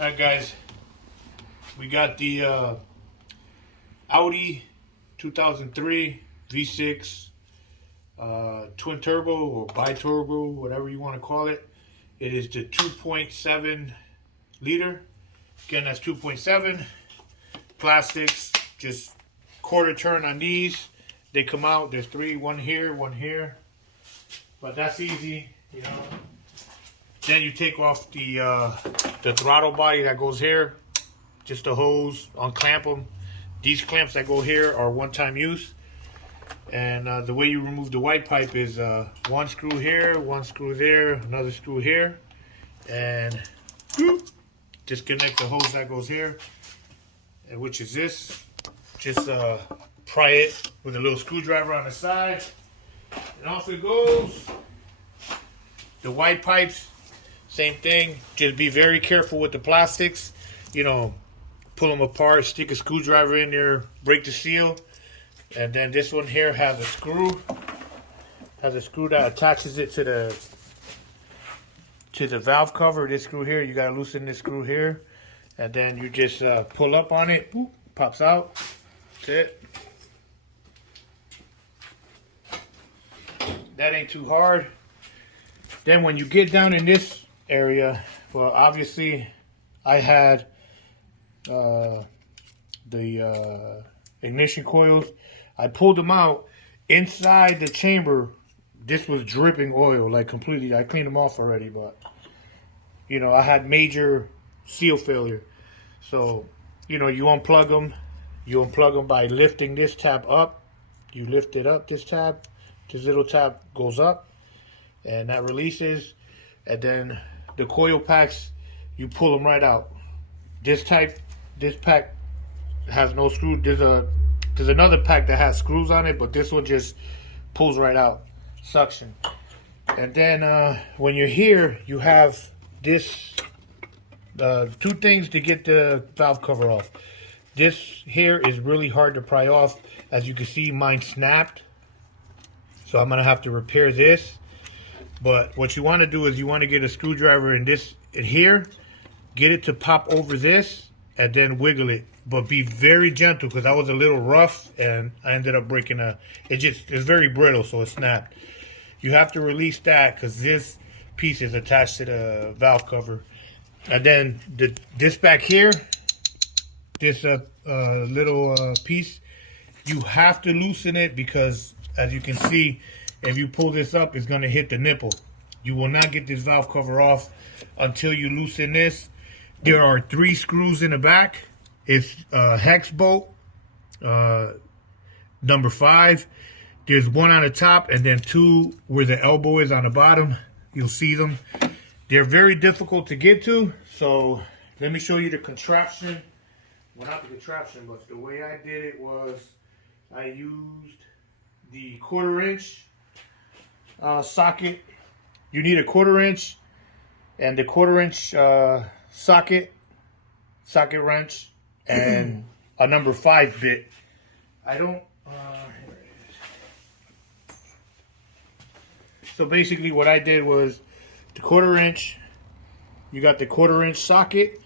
Alright guys, we got the Audi 2003 V6 twin turbo or bi-turbo, whatever you want to call it. It is the 2.7 liter. Again, that's 2.7. Plastics, just quarter turn on these. They come out, there's three, one here, but that's easy, you know. Then you take off the throttle body that goes here, just the hose, unclamp them. These clamps that go here are one-time use. And the way you remove the white pipe is one screw here, one screw there, another screw here, and whoop, disconnect the hose that goes here, and which is this. Just pry it with a little screwdriver on the side, and off it goes. The white pipes, same thing. Just be very careful with the plastics. You know, pull them apart, stick a screwdriver in there, break the seal. And then this one here has a screw. Has a screw that attaches it to the valve cover. This screw here, you gotta loosen this screw here. And then you just pull up on it, boop, pops out. That's it. That ain't too hard. Then when you get down in this area, well, obviously I had the ignition coils. I pulled them out. Inside the chamber, this was dripping oil, like completely. I cleaned them off already, but you know, I had major seal failure. So, you know, you unplug them. You unplug them by lifting this tab up. You lift it up, this tab. This little tab goes up, and that releases. And then the coil packs, you pull them right out. This pack has no screw. There's another pack that has screws on it, but this one just pulls right out, suction. And then when you're here, you have this two things to get the valve cover off. This here is really hard to pry off. As you can see, mine snapped, so I'm gonna have to repair this. But what you want to do is you want to get a screwdriver in here, get it to pop over this, and then wiggle it. But be very gentle, because I was a little rough and I ended up breaking it's very brittle, so it snapped. You have to release that because this piece is attached to the valve cover. And then this back here, this little piece, you have to loosen it, because as you can see, if you pull this up, it's going to hit the nipple. You will not get this valve cover off until you loosen this. There are 3 screws in the back. It's a hex bolt, number 5. There's one on the top, and then 2 where the elbow is on the bottom. You'll see them. They're very difficult to get to, so let me show you the contraption. Well, not the contraption, but the way I did it was I used the 1/4 inch socket. You need a 1/4 inch, and the 1/4 inch socket wrench, and a number 5 bit. I don't. Here it is. So basically, what I did was the 1/4 inch. You got the 1/4 inch socket,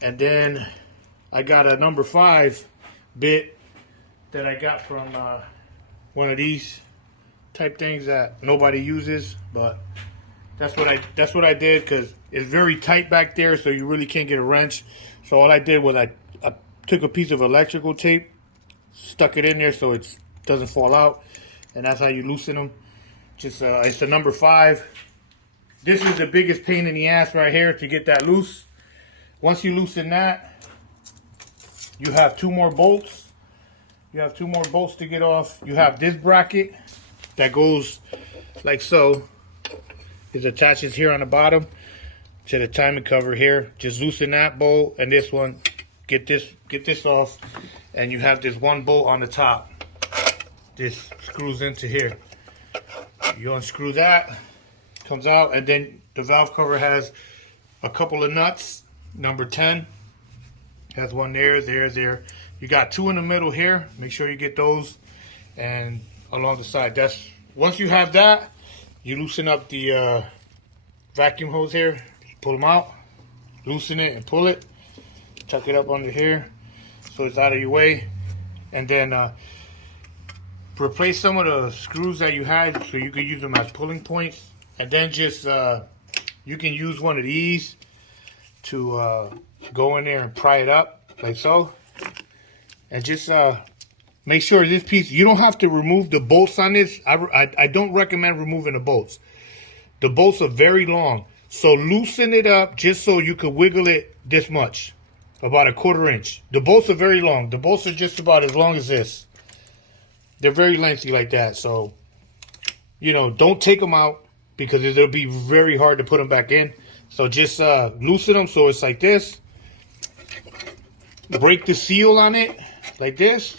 and then I got a number 5 bit that I got from one of these type things that nobody uses, but that's what I did, because it's very tight back there, so you really can't get a wrench. So all I did was I took a piece of electrical tape, stuck it in there so it doesn't fall out, and that's how you loosen them. Just it's the number 5. This is the biggest pain in the ass right here to get that loose. Once you loosen that, you have 2 more bolts. You have 2 more bolts to get off. You have this bracket that goes like so. It attaches here on the bottom to the timing cover here. Just loosen that bolt and this one. Get this off, and you have this 1 bolt on the top. This screws into here. You unscrew that, comes out, and then the valve cover has a couple of nuts. Number 10 has one there. You got 2 in the middle here. Make sure you get those, and along the side. Once you have that, you loosen up the vacuum hose here, pull them out, loosen it and pull it. Tuck it up under here so it's out of your way. And then replace some of the screws that you had so you can use them as pulling points. And then just, you can use one of these to go in there and pry it up like so. And just make sure this piece, you don't have to remove the bolts on this. I don't recommend removing the bolts. The bolts are very long. So loosen it up just so you can wiggle it this much. About a 1/4 inch. The bolts are very long. The bolts are just about as long as this. They're very lengthy like that. So, you know, don't take them out because it'll be very hard to put them back in. So just loosen them so it's like this. Break the seal on it like this.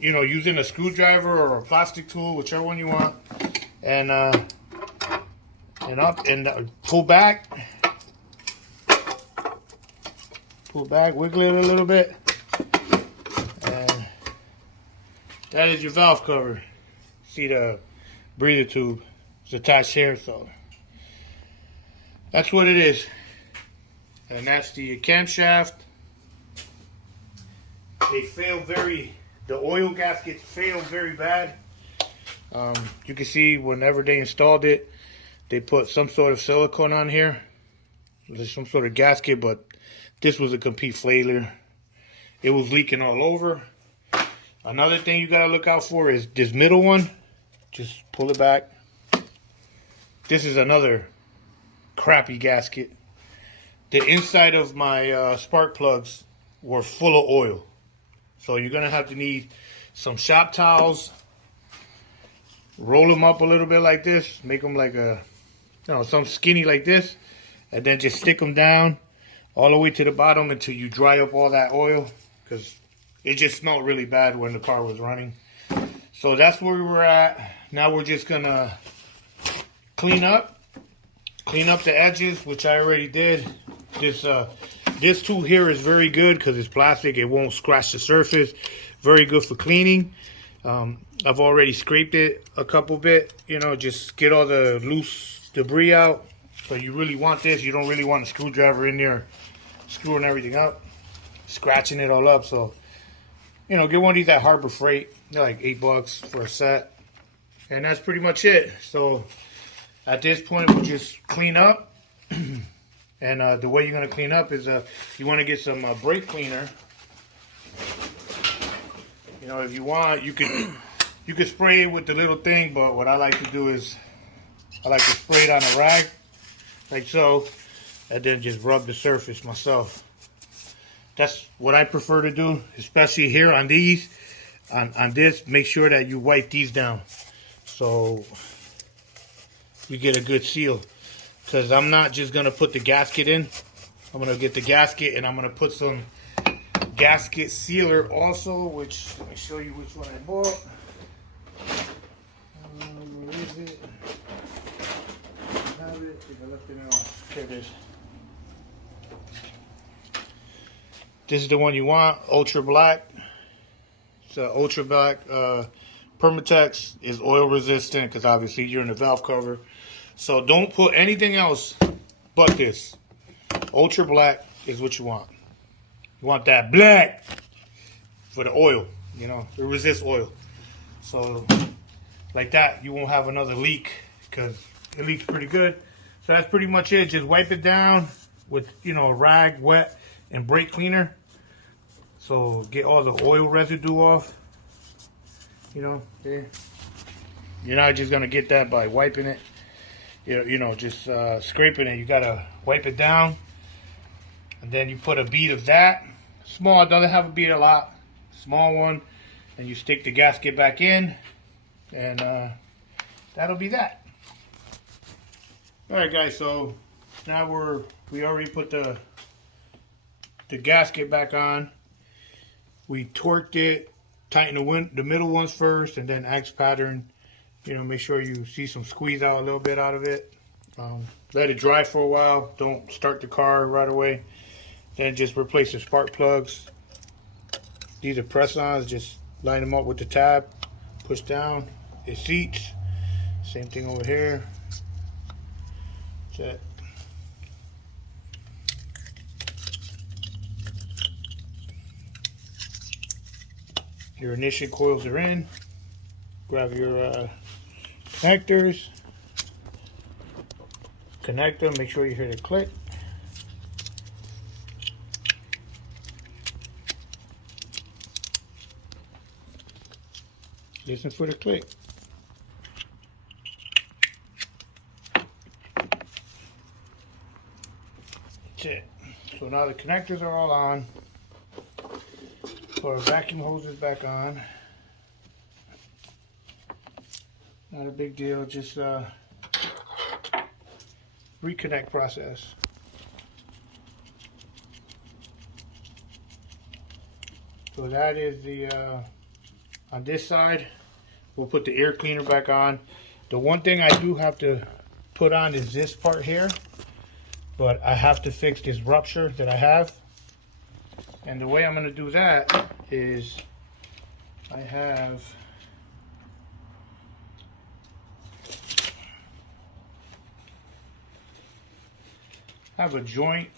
You know, using a screwdriver or a plastic tool, whichever one you want. And up and pull back. Pull back, wiggle it a little bit, and that is your valve cover. See the breather tube is attached here, so that's what it is. And that's the camshaft. They fail the oil gaskets fail very bad. You can see whenever they installed it, they put some sort of silicone on here. There's some sort of gasket, but this was a complete failure. It was leaking all over. Another thing you gotta look out for is this middle one. Just pull it back. This is another crappy gasket. The inside of my spark plugs were full of oil. So you're gonna have to need some shop towels. Roll them up a little bit like this. Make them like some skinny like this. And then just stick them down all the way to the bottom until you dry up all that oil, because it just smelled really bad when the car was running. So that's where we were at. Now we're just gonna clean up the edges, which I already did. This tool here is very good because it's plastic. It won't scratch the surface. Very good for cleaning. I've already scraped it a couple bit, you know, just get all the loose debris out. So you really want this. You don't really want a screwdriver in there screwing everything up, scratching it all up. So, you know, get one of these at Harbor Freight. They're like $8 for a set. And that's pretty much it. So at this point, we'll just clean up. And the way you're going to clean up is you want to get some brake cleaner. You know, if you want, you could spray it with the little thing, but what I like to do is I like to spray it on a rag, like so, and then just rub the surface myself. That's what I prefer to do, especially here on these. On this, make sure that you wipe these down so you get a good seal. Because I'm not just going to put the gasket in. I'm going to get the gasket and I'm going to put some gasket sealer also, which let me show you which one I bought. Where is it? I have it. I think I left it in. Here it is. This is the one you want, Ultra Black. It's Ultra Black. Permatex is oil resistant because obviously you're in the valve cover. So don't put anything else but this. Ultra Black is what you want. You want that black for the oil, you know, it resists oil. So like that, you won't have another leak because it leaks pretty good. So that's pretty much it. Just wipe it down with, you know, a rag, wet, and brake cleaner. So get all the oil residue off. You know, there. You're not just gonna get that by wiping it. You know, just scraping it. You gotta wipe it down. And then you put a bead of that. Small, doesn't have to be a lot. Small one. And you stick the gasket back in. And that'll be that. Alright guys, so now we already put the gasket back on. We torqued it, tighten the middle ones first, and then X pattern. You know, make sure you see some squeeze out a little bit out of it. Let it dry for a while. Don't start the car right away. Then just replace the spark plugs. These are press-ons. Just line them up with the tab. Push down. It seats. Same thing over here. That's it. Your ignition coils are in. Grab your connectors. Connect them. Make sure you hear the click. Listen for the click. That's it. So now the connectors are all on. Put our vacuum hoses back on. Not a big deal, just reconnect process. So that is the, on this side, we'll put the air cleaner back on. The one thing I do have to put on is this part here, but I have to fix this rupture that I have. And the way I'm gonna do that is I have a joint,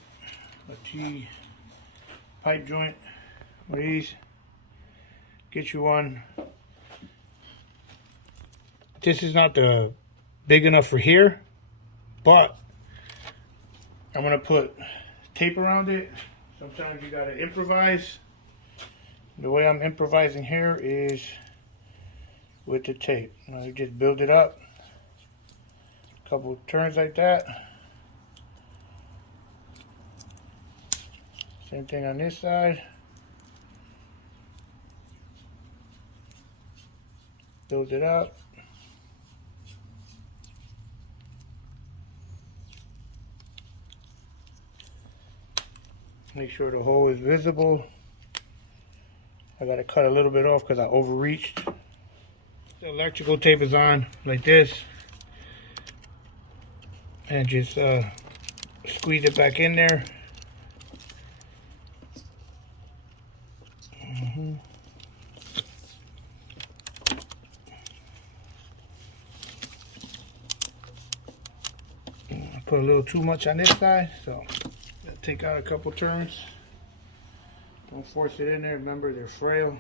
a T pipe joint, one of these. Get you one. This is not the big enough for here, but I'm gonna put tape around it. Sometimes you gotta improvise. The way I'm improvising here is with the tape. You just build it up, a couple of turns like that. Same thing on this side. Build it up. Make sure the hole is visible. I gotta cut a little bit off because I overreached. The electrical tape is on like this. And just squeeze it back in there. I put a little too much on this side, so take out a couple turns. Don't force it in there. Remember, they're frail.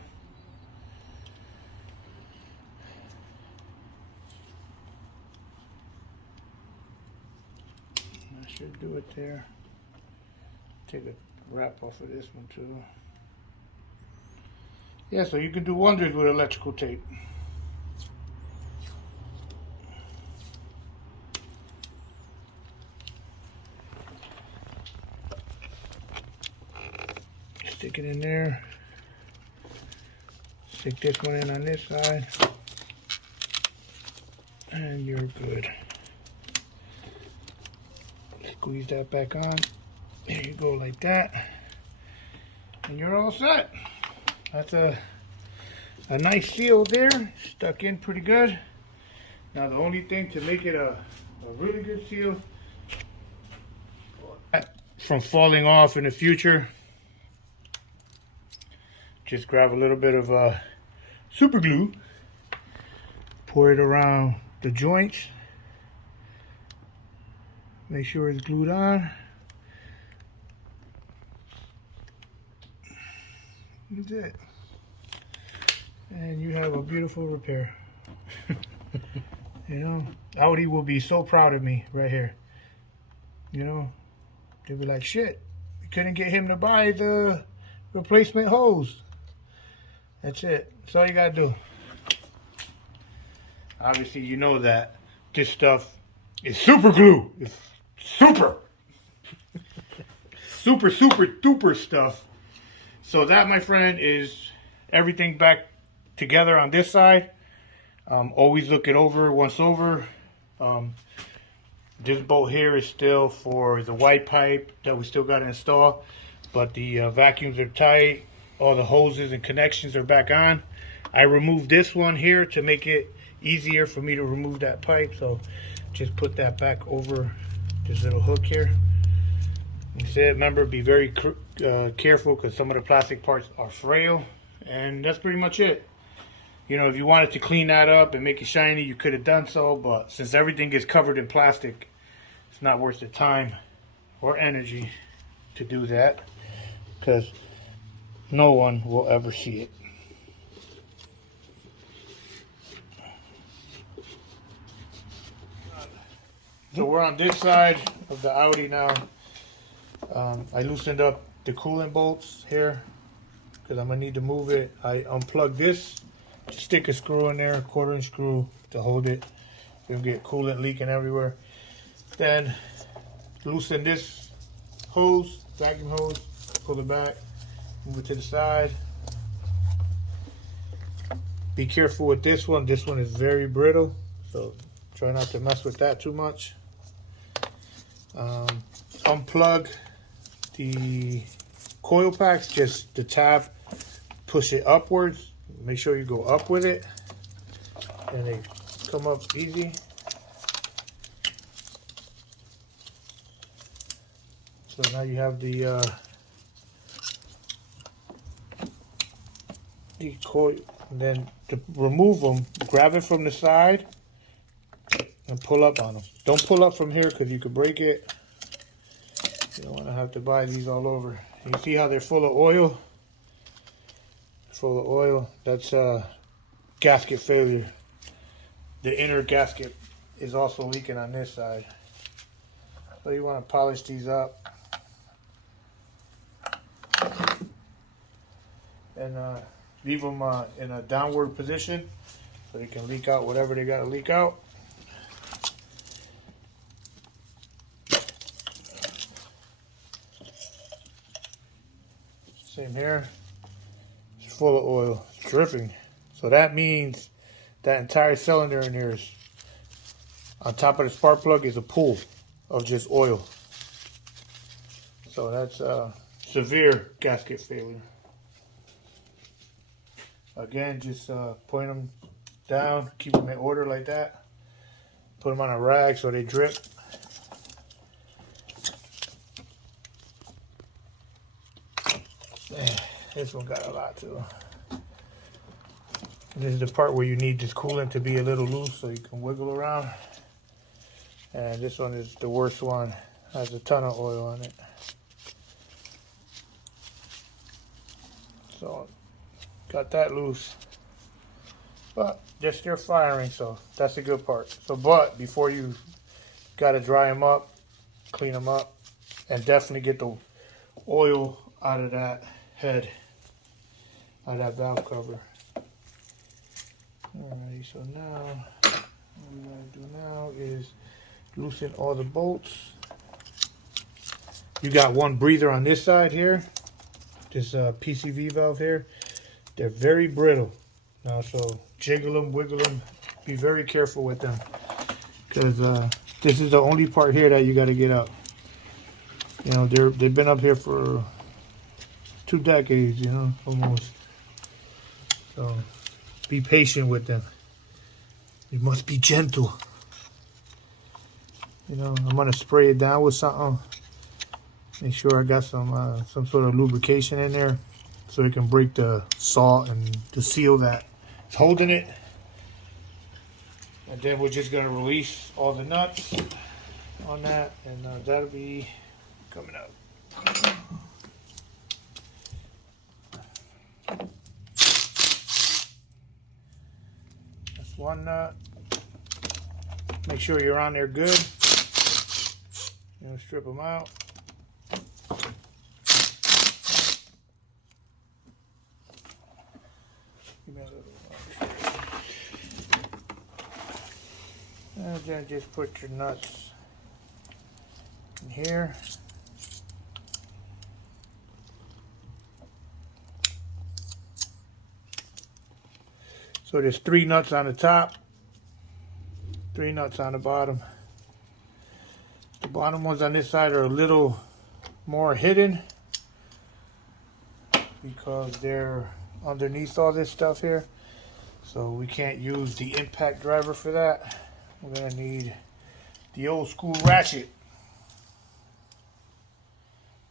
I should do it there. Take a wrap off of this one too. Yeah, so you can do wonders with electrical tape. Stick it in there. Stick this one in on this side. And you're good. Squeeze that back on. There you go, like that. And you're all set. That's a nice seal there. Stuck in pretty good. Now the only thing to make it a really good seal from falling off in the future, just grab a little bit of super glue, pour it around the joints, make sure it's glued on. That's it. And you have a beautiful repair. You know, Audi will be so proud of me right here. You know, they'll be like, shit, we couldn't get him to buy the replacement hose. That's it. That's all you gotta do. Obviously, you know that this stuff is super glue. It's super. Super, super, duper stuff. So that, my friend, is everything back together on this side. Always look it over once over. This bolt here is still for the white pipe that we still got to install, but the vacuums are tight. All the hoses and connections are back on. I removed this one here to make it easier for me to remove that pipe, so just put that back over this little hook here. Like I said, remember, be very careful because some of the plastic parts are frail, and that's pretty much it. You know, if you wanted to clean that up and make it shiny, you could have done so, but since everything is covered in plastic, it's not worth the time or energy to do that because no one will ever see it. So we're on this side of the Audi now. I loosened up the coolant bolts here because I'm gonna need to move it. I unplugged this, stick a screw in there, a 1/4" screw to hold it. You'll get coolant leaking everywhere. Then loosen this hose, vacuum hose, pull it back, move it to the side. Be careful with this one. This one is very brittle, so try not to mess with that too much. Unplug the coil packs, just the tab, push it upwards. Make sure you go up with it, and they come up easy. So now you have the coil. And then to remove them, grab it from the side and pull up on them. Don't pull up from here because you could break it. You don't want to have to buy these all over. You see how they're full of oil? Full of oil. That's gasket failure. The inner gasket is also leaking on this side. So you want to polish these up. And leave them in a downward position so they can leak out whatever they got to leak out. Same here. It's full of oil. It's dripping. So that means that entire cylinder in here is, on top of the spark plug is a pool of just oil. So that's severe gasket failure. Again, just point them down, keep them in order like that. Put them on a rag so they drip. This one got a lot too. This is the part where you need this coolant to be a little loose so you can wiggle around. And this one is the worst one. Has a ton of oil on it. So got that loose, but they're still firing, so that's a good part. So, but before you got to dry them up, clean them up, and definitely get the oil out of that head, out of that valve cover. Alrighty, so now what we're going to do now is loosen all the bolts. You got one breather on this side here, this PCV valve here. They're very brittle now, so jiggle them, wiggle them. Be very careful with them, because this is the only part here that you got to get out. You know, they've been up here for 2 decades, you know, almost. So be patient with them. You must be gentle. You know, I'm gonna spray it down with something. Make sure I got some sort of lubrication in there, so it can break the saw and to seal that it's holding it. And then we're just going to release all the nuts on that, and that'll be coming out. That's one nut. Make sure you're on there good. You know, strip them out. And then just put your nuts in here. So there's 3 nuts on the top, 3 nuts on the bottom. The bottom ones on this side are a little more hidden because they're underneath all this stuff here. So we can't use the impact driver for that. We're gonna need the old school ratchet.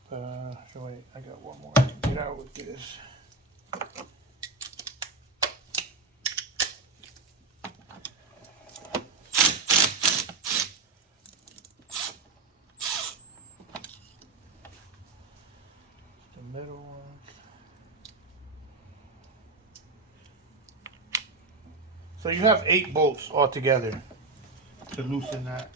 Wait, I got one more I can get out with this. The middle one. So you have 8 bolts altogether to loosen that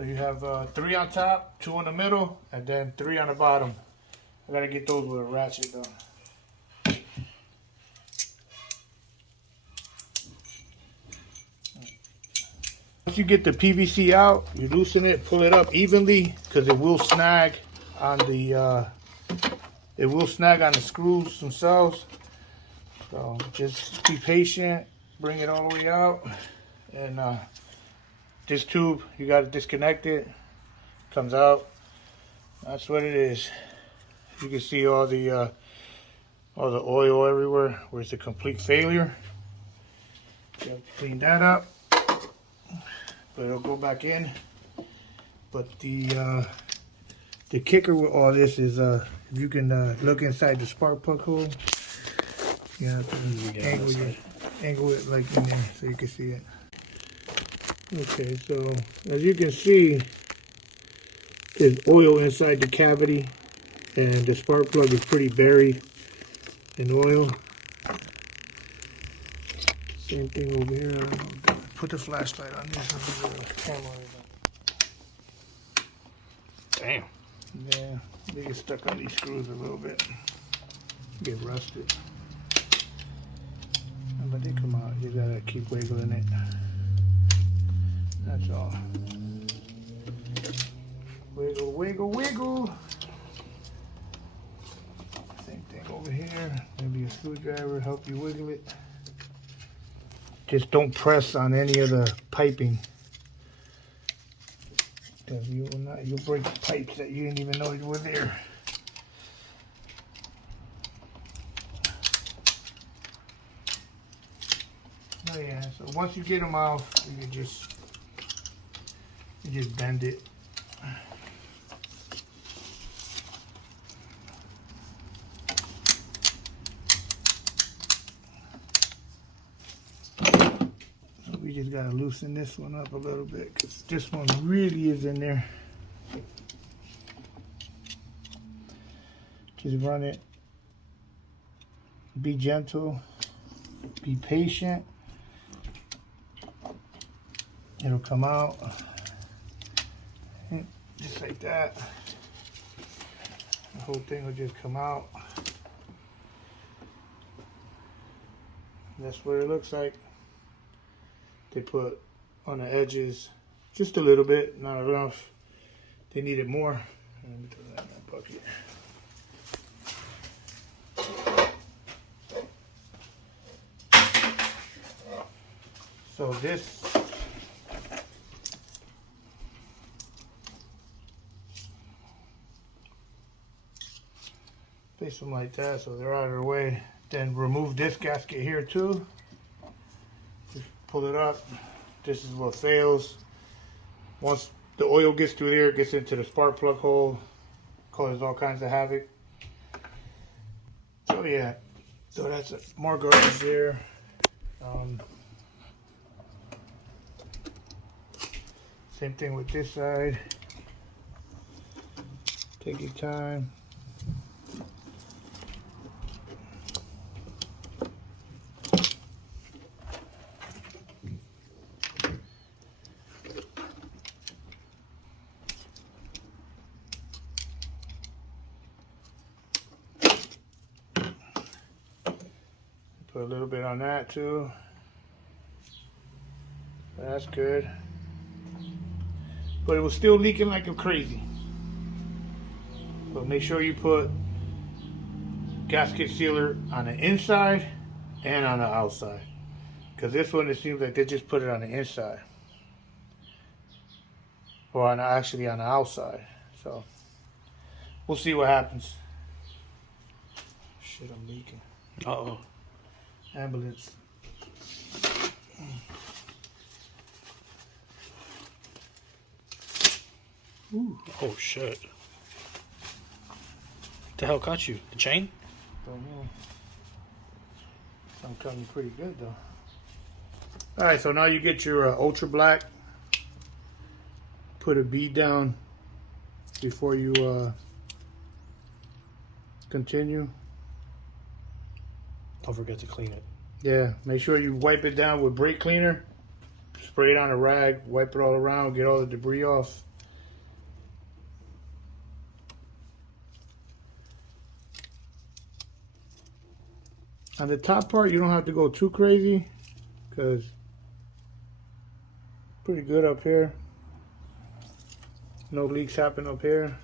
So you have 3 on top, 2 in the middle, and then 3 on the bottom. I gotta get those with a ratchet though. Once you get the PVC out, you loosen it, pull it up evenly, because it will snag on the screws themselves. So just be patient, bring it all the way out, and this tube you got to disconnect it. Comes out. That's what it is. You can see all the oil everywhere. Where's the complete failure? You have to clean that up, but it'll go back in. But the kicker with all this is if you can look inside the spark plug hole. You have to angle it like in there so you can see it. Okay, so as you can see, there's oil inside the cavity, and the spark plug is pretty buried in oil. Same thing over here. Put the flashlight on this camera. Damn. Yeah, they get stuck on these screws a little bit. Get rusted. But they come out. You gotta keep wiggling it. That's all. Wiggle, wiggle, wiggle. Same thing over here. Maybe a screwdriver help you wiggle it. Just don't press on any of the piping, because you'll break pipes that you didn't even know were there. Oh yeah, so once you get them out, you just bend it. So we just gotta loosen this one up a little bit, because this one really is in there. Just run it. Be gentle. Be patient. It'll come out just like that. The whole thing will just come out. And that's what it looks like. They put on the edges just a little bit, not enough. They needed more. Let me throw that in that bucket. So this place them like that so they're out of the way. Then remove this gasket here too. Just pull it up. This is what fails. Once the oil gets through there, it gets into the spark plug hole, causes all kinds of havoc. So yeah, so that's more garbage there. Same thing with this side. Take your time. Put a little bit on that too. That's good. But it was still leaking like a crazy. But make sure you put gasket sealer on the inside and on the outside. Because this one, it seems like they just put it on the inside. Or actually on the outside. So we'll see what happens. Shit, I'm leaking. Uh-oh. Ambulance. Ooh. Oh shit. What the hell caught you? The chain? Don't know. I'm cutting pretty good though. Alright, so now you get your ultra black. Put a bead down before you continue. Don't forget to clean it. Yeah, make sure you wipe it down with brake cleaner. Spray it on a rag, wipe it all around, get all the debris off. On the top part, you don't have to go too crazy because pretty good up here. No leaks happen up here.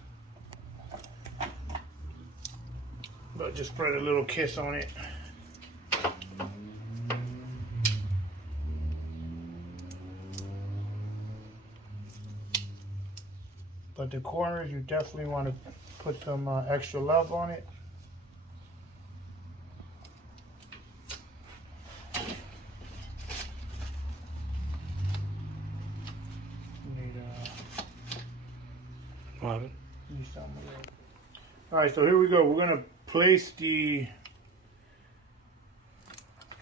But just spread a little kiss on it. But the corners, you definitely want to put some extra love on it. Need some of that. All right, so here we go. We're gonna place the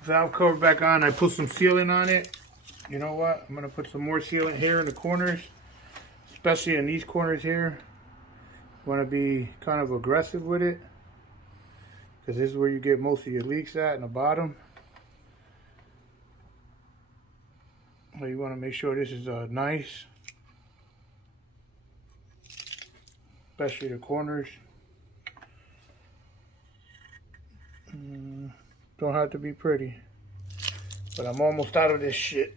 valve cover back on. I put some sealant on it. You know what? I'm gonna put some more sealant here in the corners, especially in these corners here. You want to be kind of aggressive with it because this is where you get most of your leaks at in the bottom. So you want to make sure this is nice. Especially the corners. Don't have to be pretty. But I'm almost out of this shit.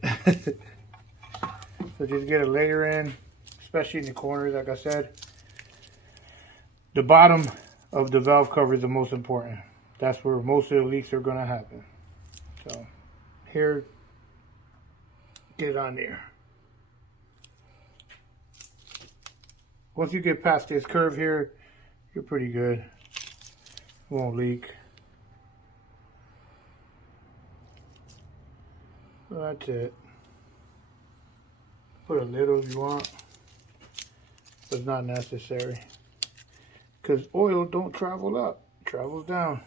So just get a layer in, especially in the corners, like I said. The bottom of the valve cover is the most important. That's where most of the leaks are going to happen. So here, get it on there. Once you get past this curve here, you're pretty good. Won't leak. So that's it. Put a little if you want, but it's not necessary. Because oil don't travel up, it travels down.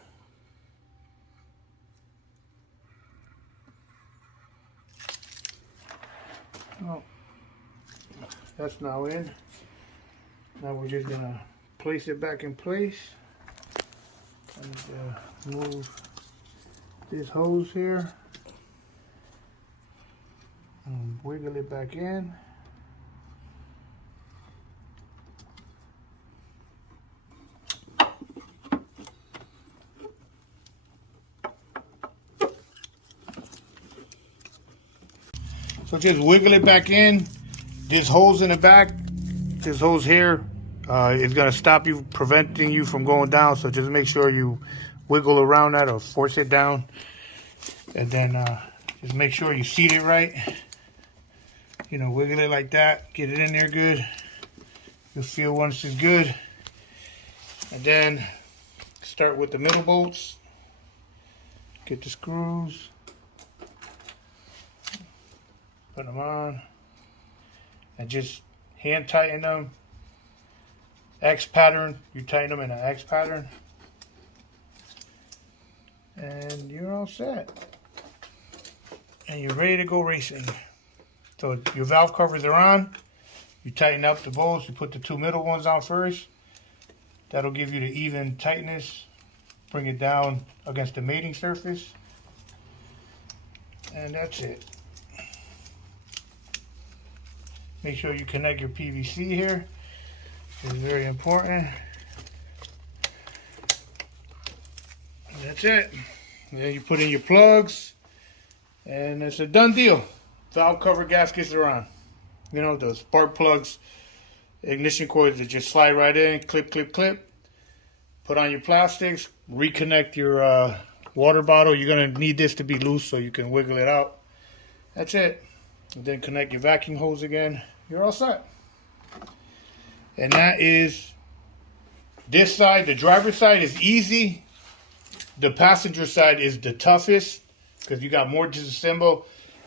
Oh, that's now in. Now we're just gonna place it back in place and move this hose here and wiggle it back in. So just wiggle it back in. This hose in the back, this hose here, is going to stop you, preventing you from going down. So just make sure you wiggle around that or force it down. And then just make sure you seat it right. You know, wiggle it like that. Get it in there good. You'll feel once it's good. And then start with the middle bolts. Get the screws. Put them on. And just hand tighten them. X pattern, you tighten them in an X pattern. And you're all set. And you're ready to go racing. So your valve covers are on. You tighten up the bolts. You put the two middle ones on first. That'll give you the even tightness. Bring it down against the mating surface. And that's it. Make sure you connect your PVC here. It's very important. And that's it. And then you put in your plugs, and it's a done deal. Valve cover gaskets are on. You know, the spark plugs, ignition coils that just slide right in, clip, clip, clip. Put on your plastics, reconnect your water bottle. You're gonna need this to be loose so you can wiggle it out. That's it. And then connect your vacuum hose again. You're all set. And that is this side. The driver's side is easy. The passenger side is the toughest because you got more disassemble.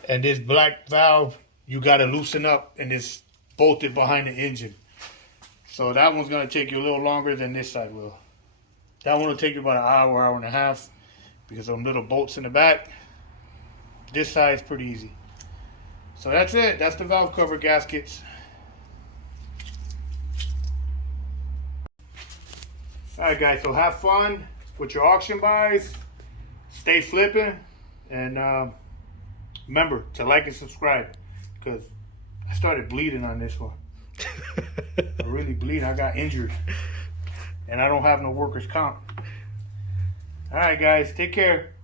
And this black valve, you got to loosen up, and it's bolted behind the engine. So that one's going to take you a little longer than this side will. That one will take you about an hour, hour and a half because of them little bolts in the back. This side is pretty easy. So that's it. That's the valve cover gaskets. Alright guys, so have fun with your auction buys. Stay flipping. And remember to like and subscribe. Because I started bleeding on this one. I really bleed. I got injured. And I don't have no workers' comp. Alright guys, take care.